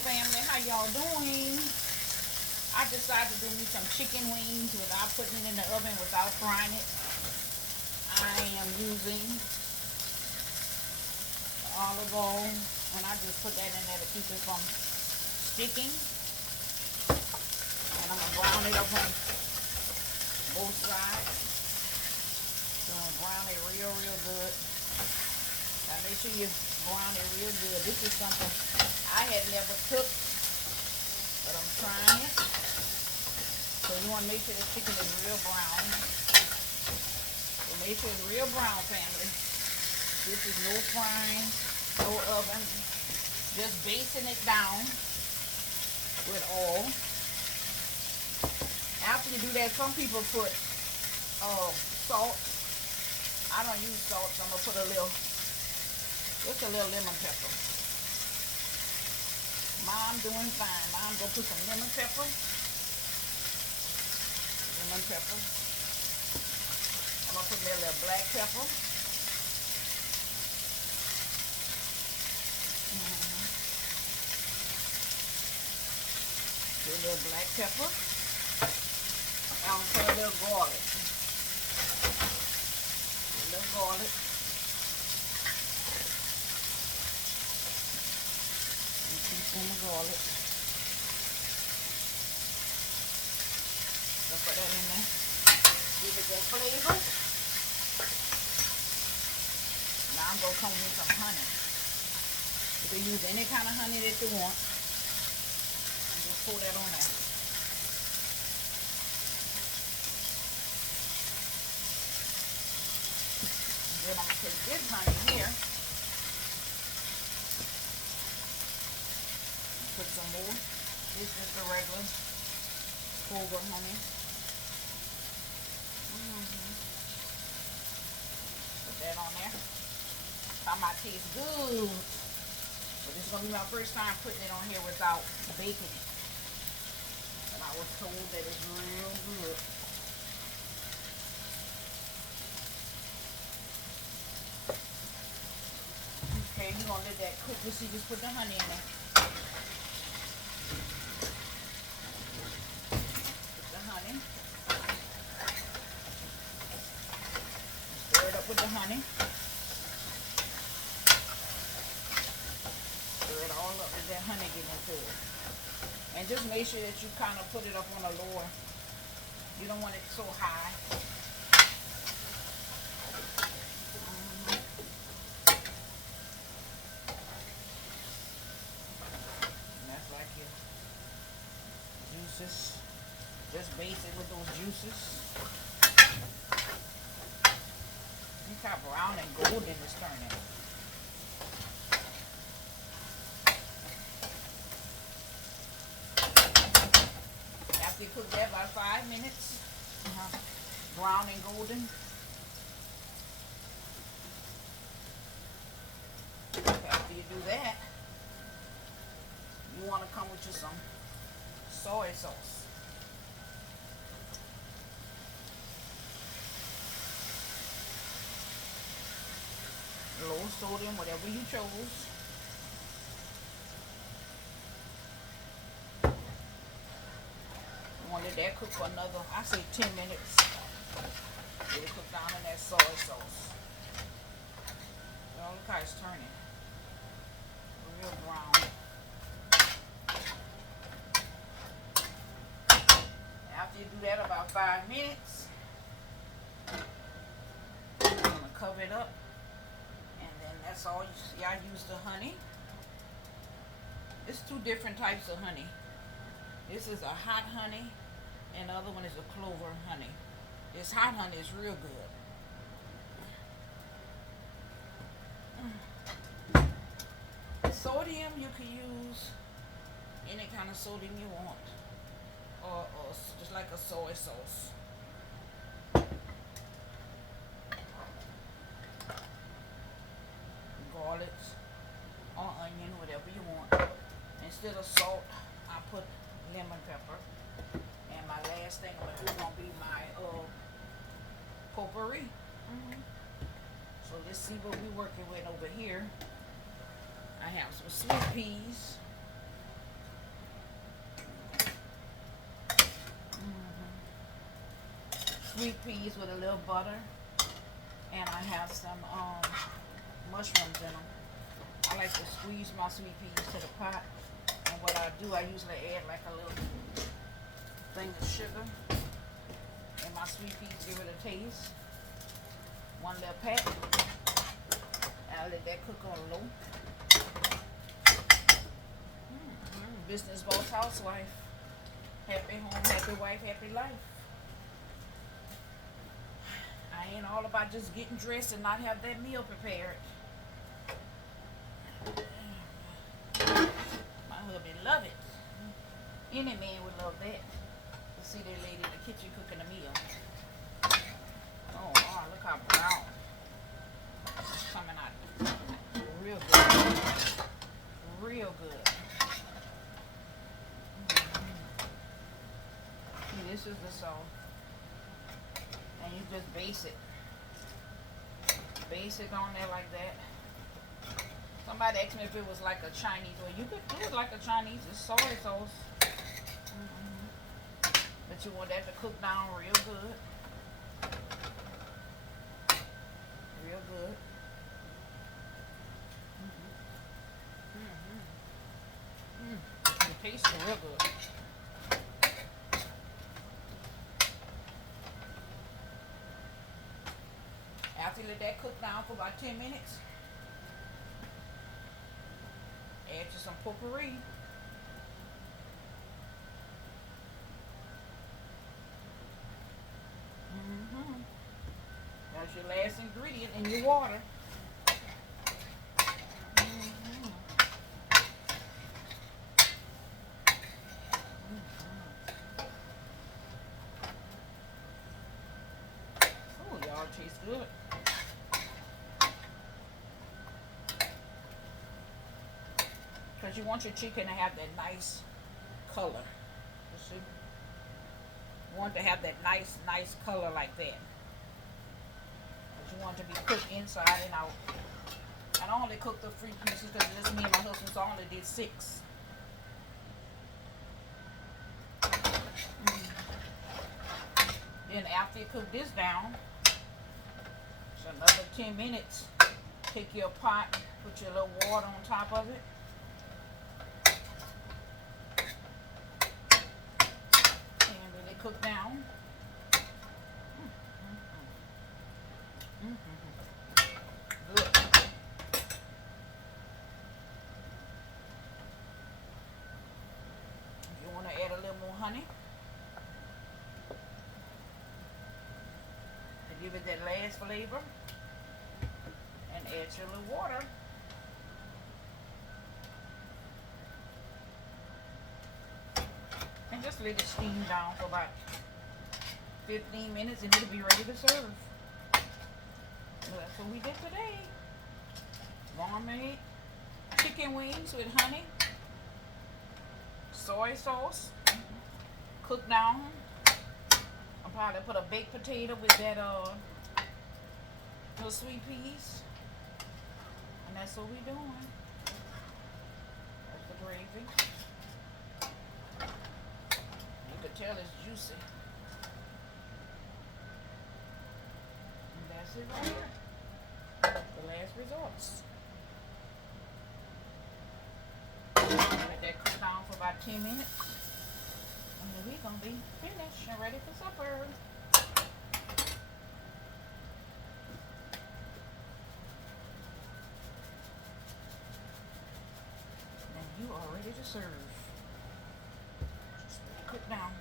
family, how y'all doing? I decided to do me some chicken wings without putting it in the oven, without frying it. I am using olive oil, and I just put that in there to keep it from sticking. And I'm going to brown it up on both sides. So I'm going to brown it real good. Now make sure you brown it real good. This is something I had never cooked, but I'm trying it. So you want to make sure the chicken is real brown. So make sure it's real brown, family. This is no frying, no oven. Just basting it down with oil. After you do that, some people put salt. I don't use salt, so I'm going to put just a little lemon pepper. Mom doing fine. Mom going to put some lemon pepper. Lemon pepper. I'm going to put a little black pepper. A little black pepper. I'm going to put a little garlic. A little garlic. A teaspoon of garlic. So put that in there. Give it that flavor. Now I'm going to come with some honey. You can use any kind of honey that you want. And just pour that on there. Then I'm going to take this honey here. Put some more. This is just the regular Potpourri honey. Put that on there. That might taste good. But this is going to be my first time putting it on here without baking it. And I was told that it's real good. Okay, you're going to let that cook. You see, just put the honey in there. Put the honey. Stir it up with the honey. Stir it all up with that honey getting into it. And just make sure that you kind of put it up on a lower. You don't want it so high. Juices. Just base it with those juices. Look how brown and golden it's turning. After you cook that about 5 minutes, brown and golden. After you do that, you want to come with you some soy sauce. Low sodium, whatever you chose. You want to let that cook for another, I say 10 minutes. Let it cook down in that soy sauce. Look how it's turning. Real brown. After you do that about 5 minutes, I'm going to cover it up. And then that's all. Y'all use the honey. It's 2 different types of honey. This is a hot honey, and the other one is a clover honey. This hot honey is real good. Sodium, you can use any kind of sodium you want. Or just like a soy sauce. Garlic or onion, whatever you want. Instead of salt, I put lemon pepper. And my last thing I'm going to do is going to be my potpourri. So let's see what we're working with over here. I have some sweet peas. sweet peas with a little butter, and I have some mushrooms in them. I like to squeeze my sweet peas to the pot, and what I do, I usually add like a little thing of sugar, and my sweet peas give it a taste. One little pack, and I let that cook on low. Business boss, housewife. Happy home, happy wife, happy life. I ain't all about just getting dressed and not have that meal prepared. My hubby love it. Any man would love that. To see that lady in the kitchen cooking a meal. Oh, wow, look how brown. It's coming out real good. Real good. See, this is the sauce. And you just base it. Base it on there like that. Somebody asked me if it was like a Chinese. Well, you could do it like a Chinese. It's soy sauce. But you want that to cook down real good. Real good. It tastes real good. After you let that cook down for about 10 minutes, add you some potpourri. That's your last ingredient in your water. Oh, y'all, tastes good. Because you want your chicken to have that nice color. You see? You want to have that nice color like that. But you want it to be cooked inside and out. I only cooked the 3 pieces because just me and my husband, so I only did 6. Then after you cook this down, it's another 10 minutes. Take your pot, put your little water on top of it. Cook down. Good. You want to add a little more honey to give it that last flavor, and add your little water. And just let it steam down for about 15 minutes and it'll be ready to serve. So that's what we did today. Gourmet chicken wings with honey, soy sauce, cooked down. I'll probably put a baked potato with that little sweet peas. And that's what we're doing. That's the gravy. You can tell it's juicy. And that's it right here. The last results. Let that cook down for about 10 minutes. And then we're going to be finished and ready for supper. And you are ready to serve. Just let it cook down.